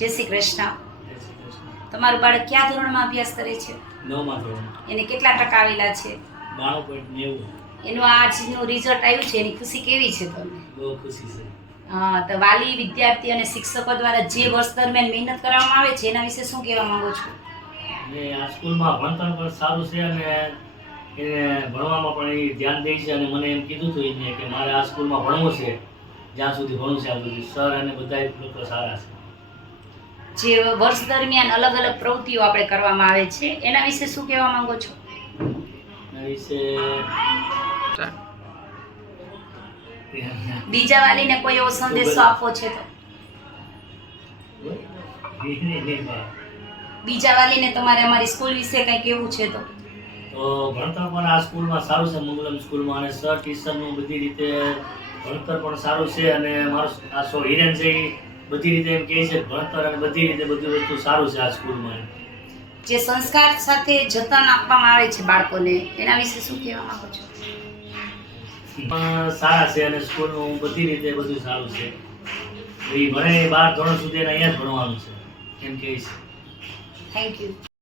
જય શ્રી કૃષ્ણ. જય શ્રી કૃષ્ણ. તમારું બાળક કયા ધોરણમાં અભ્યાસ કરે છે? 9મા ધોરણ. એને કેટલા ટકા આવેલા છે? 92.90. એનું આજનું રિઝલ્ટ આવ્યું છે, એની ખુશી કેવી છે તમને? બહુ ખુશી છે. હા, તો વાલી, વિદ્યાર્થી અને શિક્ષકો દ્વારા જે વર્ષ દરમિયાન મહેનત કરવામાં આવે છે એના વિશે શું કહેવા માંગો છો? અને આ સ્કૂલમાં ભણતર પણ સારું છે અને એને ભણવામાં પણ એ ધ્યાન દે છે અને મને એમ કીધું હતું એને કે મારે આ સ્કૂલમાં ભણવું છે, જ્યાં સુધી ભણવું છે ત્યાં સુધી. સર અને બધા લોકો સારા છે. જે વર્ષ દરમિયાન અલગ અલગ પ્રવૃત્તિઓ આપણે કરવામાં આવે છે એના વિશે શું કહેવા માંગો છો? એના વિશે બીજા વાલીને કોઈ એવો સંદેશો આપવો છે તો? બીજા વાલીને તમારે અમારી સ્કૂલ વિશે કંઈ કહેવું છે તો? તો ભણતર પણ આ સ્કૂલમાં સારું છે, મંગલમ સ્કૂલમાં, અને સર ટીચરનું બધી રીતે ભણતર પણ સારું છે. અને મારો આ હિરેન છે એ બધી રીતે એમ કહે છે ભણતર અને બધી રીતે બધી વસ્તુ સારું છે આ સ્કૂલમાં. જે સંસ્કાર સાથે જતન આપવામાં આવે છે બાળકોને એના વિશે શું કહેવા માંગો છો? પણ સારા છે અને સ્કૂલનું બધી રીતે બધું સારું છે. એ ભણે 12 ધોરણ સુધી એને અહીંયા જ ભણવાનું છે એમ કહે છે. Thank you.